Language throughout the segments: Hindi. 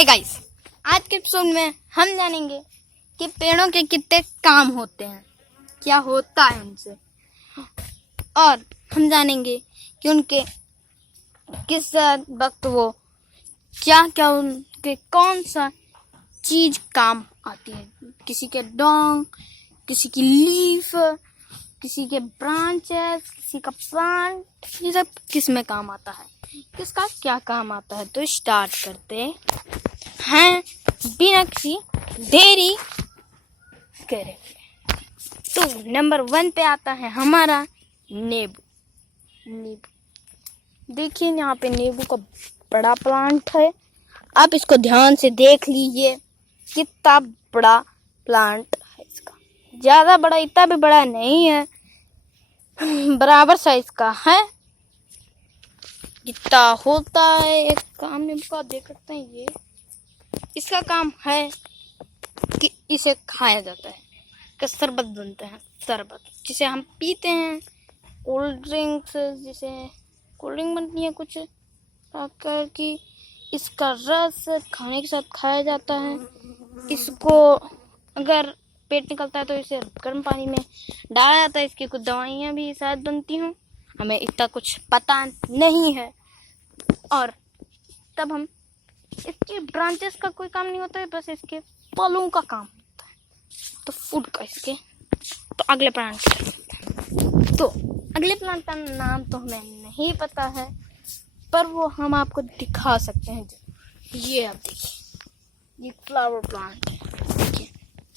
हाय गाइस, आज के एपिसोड में हम जानेंगे कि पेड़ों के कितने काम होते हैं, क्या होता है उनसे, और हम जानेंगे कि उनके किस वक्त वो क्या क्या उनके कौन सा चीज काम आती है। किसी के डोंग, किसी की लीफ, किसी के ब्रांचेस, किसी का प्लांट, ये सब किस में काम आता है, किसका क्या काम आता है। तो स्टार्ट करते हैं बिना किसी देरी करे। तो नंबर 1 पे आता है हमारा नींबू। देखिए यहाँ पे नींबू का बड़ा प्लांट है। आप इसको ध्यान से देख लीजिए, कितना बड़ा प्लांट है इसका। ज्यादा बड़ा, इतना भी बड़ा नहीं है, बराबर साइज का है। जितना होता है एक काम नींबू का, देख सकते हैं। ये इसका काम है कि इसे खाया जाता है, कि शरबत बनते हैं, शरबत जिसे हम पीते हैं। कोल्ड ड्रिंक्स, जिसे कोल्ड ड्रिंक बनती है कुछ आकर की, इसका रस खाने के साथ खाया जाता है। इसको अगर पेट निकलता है तो इसे गर्म पानी में डाला जाता है। इसकी कुछ दवाइयाँ भी शायद बनती हूँ, हमें इतना कुछ पता नहीं है। और तब हम इसके ब्रांचेस का कोई काम नहीं होता है, बस इसके फलों का काम होता है, तो फूड का इसके। तो अगले प्लांट का नाम तो हमें नहीं पता है, पर वो हम आपको दिखा सकते हैं। ये आप देखिए, ये फ्लावर प्लांट है। देखिए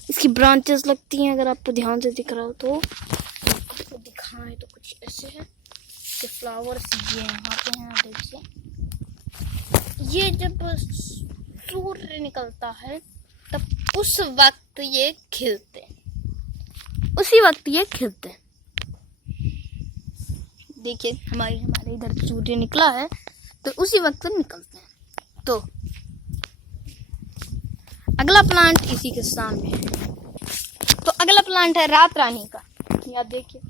इसकी ब्रांचेस लगती हैं, अगर आपको ध्यान से दिख रहा हो तो। आपको दिखाएं तो कुछ ऐसे है कि फ्लावर्स ये यहाँ पे हैं। देखिए ये जब सूर्य निकलता है तब उस वक्त ये खिलते हैं, उसी वक्त ये खिलते हैं। देखिए हमारे इधर सूर्य निकला है तो उसी वक्त निकलते हैं। तो अगला प्लांट इसी के सामने है। तो अगला प्लांट है रात रानी का। आप देखिए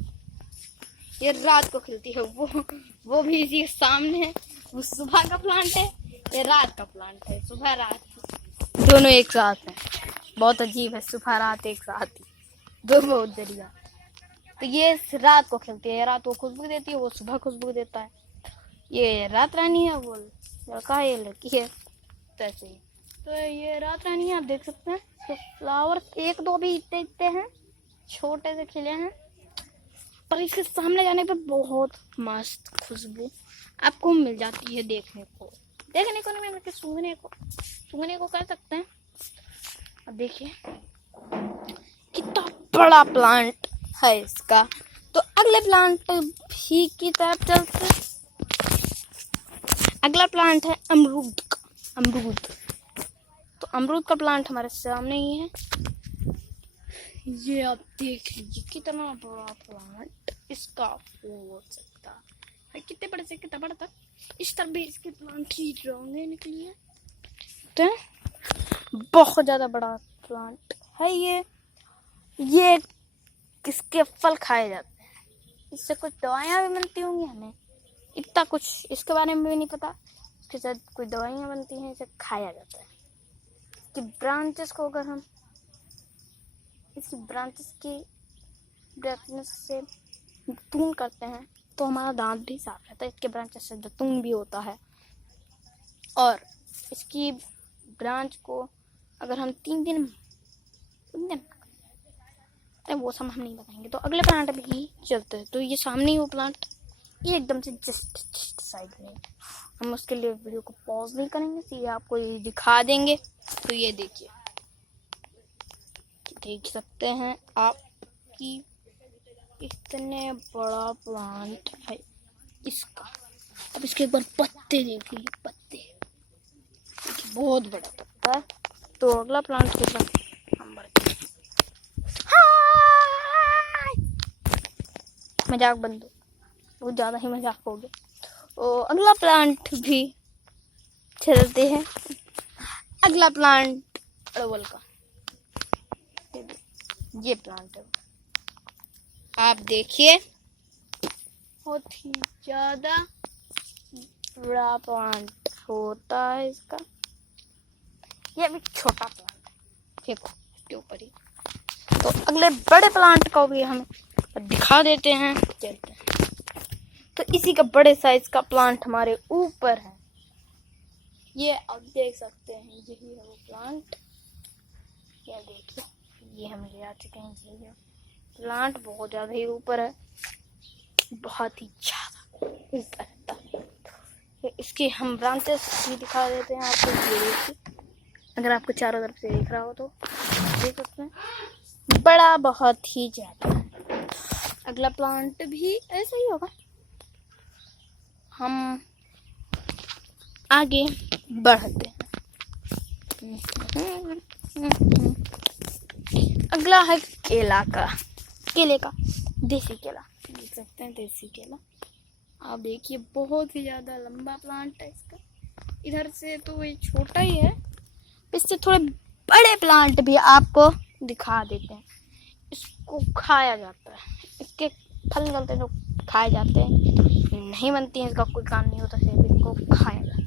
ये रात को खिलती है, वो भी इसी के सामने है। वो सुबह का प्लांट है, ये रात का प्लांट है। सुबह रात दोनों एक साथ हैं। बहुत अजीब है, सुबह रात एक साथ ही, दोनों दरिया। तो ये रात को खिलती है, रात को खुशबू देती है, वो सुबह खुशबू देता है। ये रात रानी है, वो लड़का है, ये लड़की है। तो ऐसे ही तो ये रात रानी है, आप देख सकते हैं। तो फ्लावर्स एक दो भी इतने हैं, छोटे से खिले हैं, पर इसके सामने जाने पे बहुत मस्त खुशबू आपको मिल जाती है। देखने को नहीं मिलती, सूंघने को कह सकते हैं। अब देखिए कितना बड़ा प्लांट है इसका। तो अगले प्लांट भी की तरफ चलते। अगला प्लांट है अमरूद। तो अमरूद का प्लांट हमारे सामने ही है। ये आप देख लीजिए कितना बड़ा प्लांट इसका हो सकता है। कितने बड़े से कितना बड़ा था। इस तरफ भी इसके प्लांट ही रौने निकली है। तो बहुत ज्यादा बड़ा प्लांट है ये किसके फल खाए जाते हैं। इससे कुछ दवाइयाँ भी बनती होंगी, हमें इतना कुछ इसके बारे में भी नहीं पता। इसके साथ कोई दवाइयाँ बनती हैं, इसे खाया जाता है। कि ब्रांचेस को अगर हम इसकी ब्रांचेस की ब्रांचेस से दातून करते हैं तो हमारा दांत भी साफ रहता है। इसके ब्रांचेस से दातून भी होता है। और इसकी ब्रांच को अगर हम 3 दिन वो सब हम नहीं बताएंगे। तो अगले प्लांट भी चलते हैं। तो ये सामने ही वो प्लांट, ये एकदम से जस्ट साइड में। हम उसके लिए वीडियो को पॉज नहीं करेंगे, सीधे आपको ये दिखा देंगे। तो ये देखिए, देख सकते हैं आप कि इतने बड़ा प्लांट है इसका। अब इसके एक बार पत्ते देखिए, पत्ते बहुत बड़ा पत्ता। तो अगला प्लांट के साथ हम बढ़ते हैं। मजाक बंद, बहुत ज्यादा ही मजाक हो गया। तो अगला प्लांट भी चलते हैं। अगला प्लांट अड़हुल का। ये प्लांट है, आप देखिए बहुत ही ज्यादा बड़ा प्लांट होता है इसका। ये अभी छोटा प्लांट है, देखो इसके ऊपर ही। तो अगले बड़े प्लांट को भी हम दिखा देते हैं, चलते हैं। तो इसी का बड़े साइज का प्लांट हमारे ऊपर है, ये आप देख सकते हैं, यही है वो प्लांट। ये देखिए, ये हम ले आ चुके हैं। यही है प्लांट, बहुत ज़्यादा ही ऊपर है, बहुत ही ज़्यादा ऊपर है। तो इसकी हम ब्रांचेस भी दिखा देते हैं आपको। ये देखिए, अगर आपको चारों तरफ से दिख रहा हो तो देख सकते हैं, बड़ा बहुत ही ज़्यादा है। अगला प्लांट भी ऐसा ही होगा। हम आगे बढ़ते हैं। अगला है केले का देसी केला, देख सकते हैं, देसी केला। आप देखिए, बहुत ही ज़्यादा लंबा प्लांट है इसका। इधर से तो ये छोटा ही है, इससे थोड़े बड़े प्लांट भी आपको दिखा देते हैं। इसको खाया जाता है, इसके फल निकलते हैं जो खाए जाते हैं, नहीं बनती है, इसका कोई काम नहीं होता, सिर्फ इनको खाया जाता है।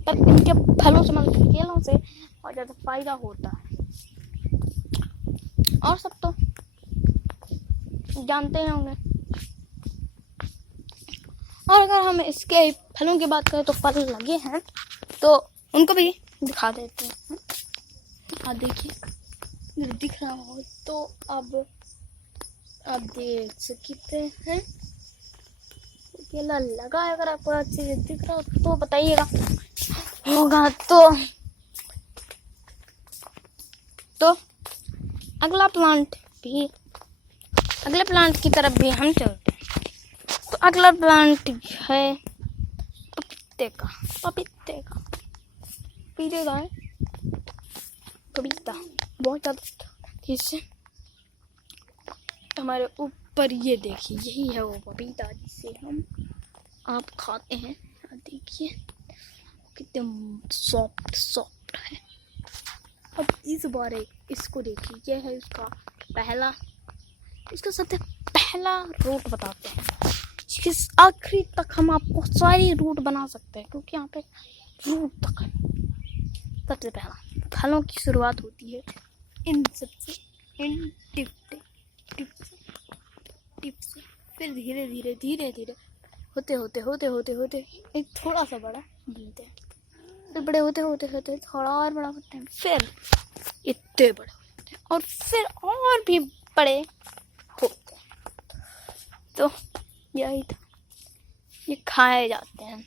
पर इनके फलों से मतलब केलों से बहुत ज़्यादा फायदा होता है, और सब तो जानते हैं उन्हें। और अगर हम इसके फलों की बात करें तो फल लगे हैं, तो उनको भी दिखा देते हैं। आप देखिए, दिख रहा हो तो अब आप देख सकते हैं, केला लगा है। अगर आपको अच्छे से दिख रहा हो तो बताइएगा, होगा तो अगले प्लांट की तरफ भी हम चलते हैं। तो अगला प्लांट है पपीते का है पपीता, बहुत ज़्यादा किससे हमारे ऊपर। ये देखिए, यही है वो पपीता जिसे हम आप खाते हैं। देखिए कितने सॉफ्ट है। अब इस बार इसको देखिए, ये है इसका सबसे पहला रूट बताते हैं। इस आखिरी तक हम आपको सारी रूट बना सकते हैं, क्योंकि यहाँ पे रूट तक है। सबसे पहला फलों की शुरुआत होती है इन टिप से, फिर धीरे धीरे होते एक थोड़ा सा बड़ा बनते हैं, फिर बड़े होते थोड़ा और बड़ा होते हैं, फिर इतने बड़े होते हैं, और फिर और भी बड़े होते हैं। तो यही था, ये खाए जाते हैं।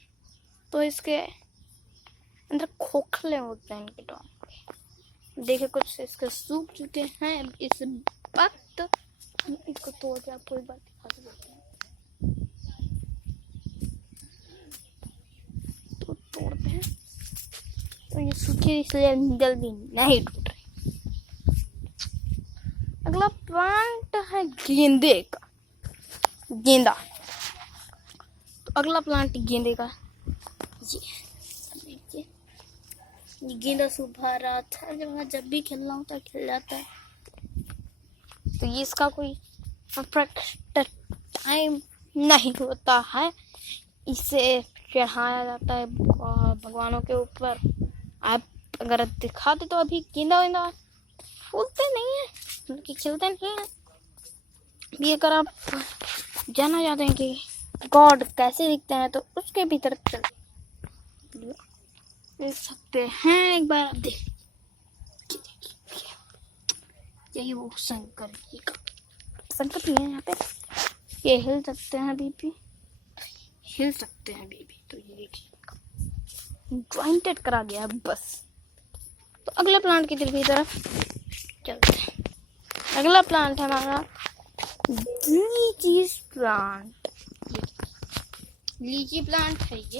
तो इसके अंदर खोखले होते हैं इनके टॉप। देखिए, कुछ इसके सूख चुके हैं इस वक्त। हम इसको तोड़ के आपको एक बार दिखा देते हैं। तो तोड़ते हैं, तो ये सूखे इसलिए जल्दी नहीं टूट रहे। अगला प्लांट है गेंदा। तो अगला प्लांट गेंदे का, ये गेंदा सुबह रात हर जगह जब भी खेलना होता है खेल जाता है। तो ये इसका कोई परफेक्ट टाइम नहीं होता है, इसे चढ़ाया जाता है भगवानों के ऊपर। आप अगर दिखाते तो अभी गेंदा फूलते नहीं है, मतलब खिलते नहीं है। ये अगर आप जानना चाहते हैं कि गॉड कैसे दिखते हैं, तो उसके भीतर चल देख सकते हैं। एक बार आप देखिए, यही वो शंकर जी है यहाँ पे। ये हिल सकते हैं बीबी, तो ये देखिए ज्वाइंटेड करा गया बस। तो अगले प्लांट की तरफ चलते हैं। अगला प्लांट है हमारा लीची प्लांट है। ये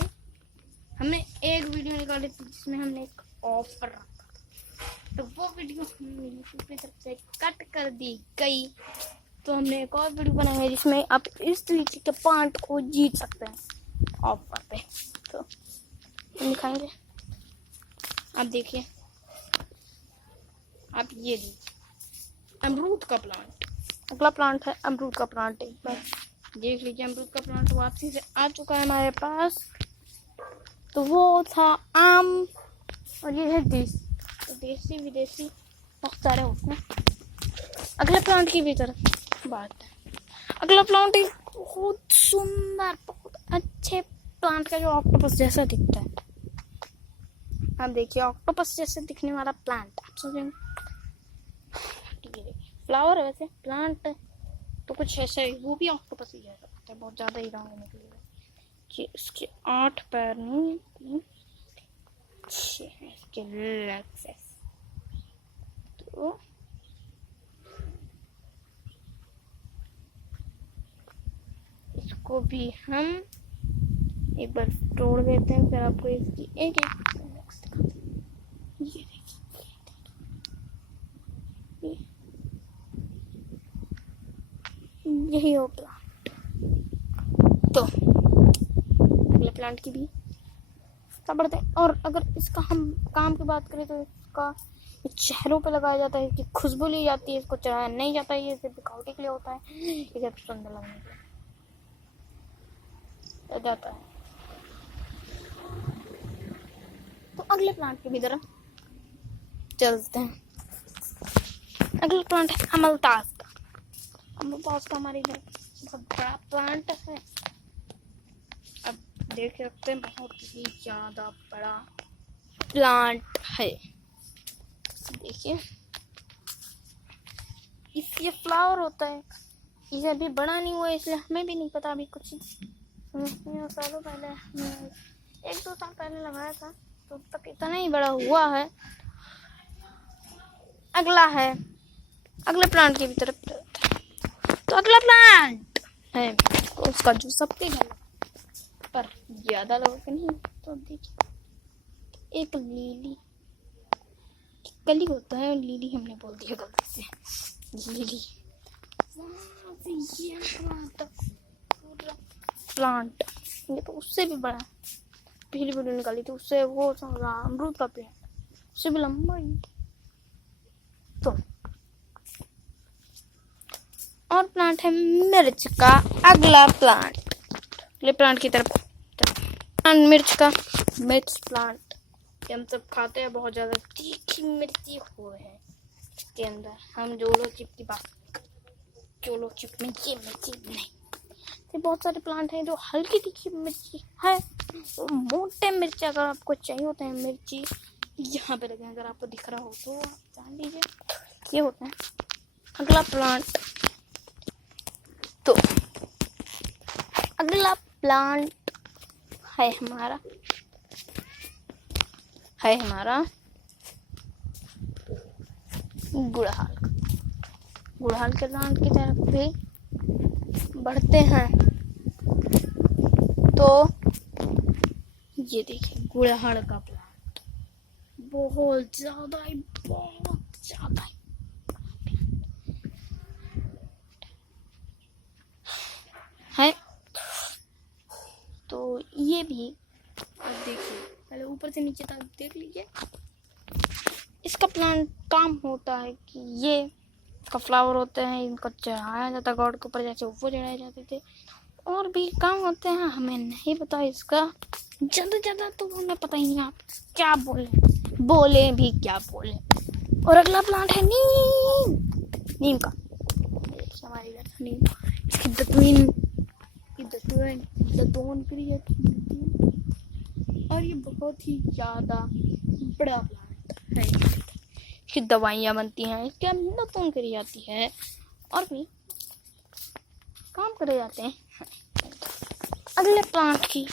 हमने एक वीडियो निकाली थी जिसमें हमने एक ऑफर रखा था, तो वो वीडियो यूट्यूब पे सबसे कट कर दी गई। तो हमने एक और वीडियो बनाई है जिसमें आप इस लीची के प्लांट को जीत सकते हैं ऑफर पे। तो दिखाएंगे, आप देखिए, आप ये लीजिए अमरूद का प्लांट। अगला प्लांट है अमरूद का प्लांट। एक बार देख लीजिए, अमरूद का प्लांट वापसी से आ चुका है हमारे पास। तो वो था आम और ये है देसी विदेशी बहुत सारे होते हैं। अगले प्लांट की भी तरफ बात है। अगला प्लांट एक बहुत सुंदर बहुत अच्छे प्लांट का जो ऑक्टोपस जैसा दिखता है। आप देखिए ऑक्टोपस जैसे दिखने वाला प्लांट आप सोचेंगे फ्लावर है, वैसे प्लांट तो कुछ ऐसा ही, वो भी ऑक्टोपस ही जैसा लगता है, बहुत ज़्यादा ही रंग निकलेगा कि इसके 8 पैर नहीं 3 अच्छे हैं इसके लेग्स। तो इसको भी हम एक बार तोड़ देते हैं, फिर आपको इसकी एक लेग्स दिखाते हैं। ये देखिए यही हो प्लांट। तो अगले प्लांट की भी बढ़ते हैं। और अगर इसका हम काम की बात करें तो इसका चेहरों पे लगाया जाता है कि खुशबू ली जाती है, इसको चढ़ाया नहीं जाता है, ये सिर्फ दिखावटी के लिए होता है, ये सब सुंदर लगने के लिए जाता है। तो अगले प्लांट की भी तरफ चलते हैं। अगला प्लांट है अमलतास का। अमलतास का हमारे घर बहुत बड़ा प्लांट है, अब देख सकते हैं बहुत ही ज्यादा बड़ा प्लांट है। देखिए इसके फ्लावर होता है, ये अभी बड़ा नहीं हुआ इसलिए हमें भी नहीं पता, अभी कुछ सालों पहले 1-2 साल पहले लगाया था तो तक इतना ही बड़ा हुआ है। अगला है अगले प्लांट की भी तरफ। तो अगला प्लांट है उसका जो सबके घर पर ज्यादा लोगों के नहीं, तो देखिए एक लीली कली होता है, लीली हमने बोल दिया गलती से, लीली ये प्लांट ये तो उससे भी बड़ा, पहली वीडियो निकाली थी उससे, वो अमरूद का पेड़ उससे भी लंबा ही। तो और प्लांट है मिर्च का। अगला प्लांट की तरफ मिर्च प्लांट हम सब खाते हैं, बहुत ज्यादा तीखी मिर्ची हो है इसके अंदर। हम जोलो चिप की बात, जोलो चिप में ये मिर्ची नहीं, तो बहुत सारे प्लांट हैं जो हल्की तीखी मिर्ची है, तो मोटे मिर्ची अगर आपको चाहिए होते हैं मिर्ची यहाँ पे लगे, अगर आपको दिख रहा हो तो आप जान लीजिए ये होता है अगला प्लांट। तो अगला प्लांट है हमारा गुड़हल के प्लांट की तरफ भी बढ़ते हैं। तो ये देखिए गुड़हल का प्लांट बहुत ज्यादा ही है। तो ये भी देखिए, पहले ऊपर से नीचे तक देख लीजिए। इसका प्लांट काम होता है कि ये इसका फ्लावर होते हैं, इनको चढ़ाया जाता है गॉड के ऊपर, जैसे वो चढ़ाए जाते थे। और भी काम होते हैं, हमें नहीं पता इसका ज़्यादा तो हमें पता ही नहीं। आप क्या बोले भी क्या बोले। और अगला प्लांट है नीम का। हमारी नीम इसकी दतून क्रिएट और ये बहुत ही ज़्यादा बड़ा प्लांट है। इसकी दवाइयाँ बनती हैं, इसके अंदर दतून करी जाती है और भी काम करे जाते हैं। अगले प्लांट की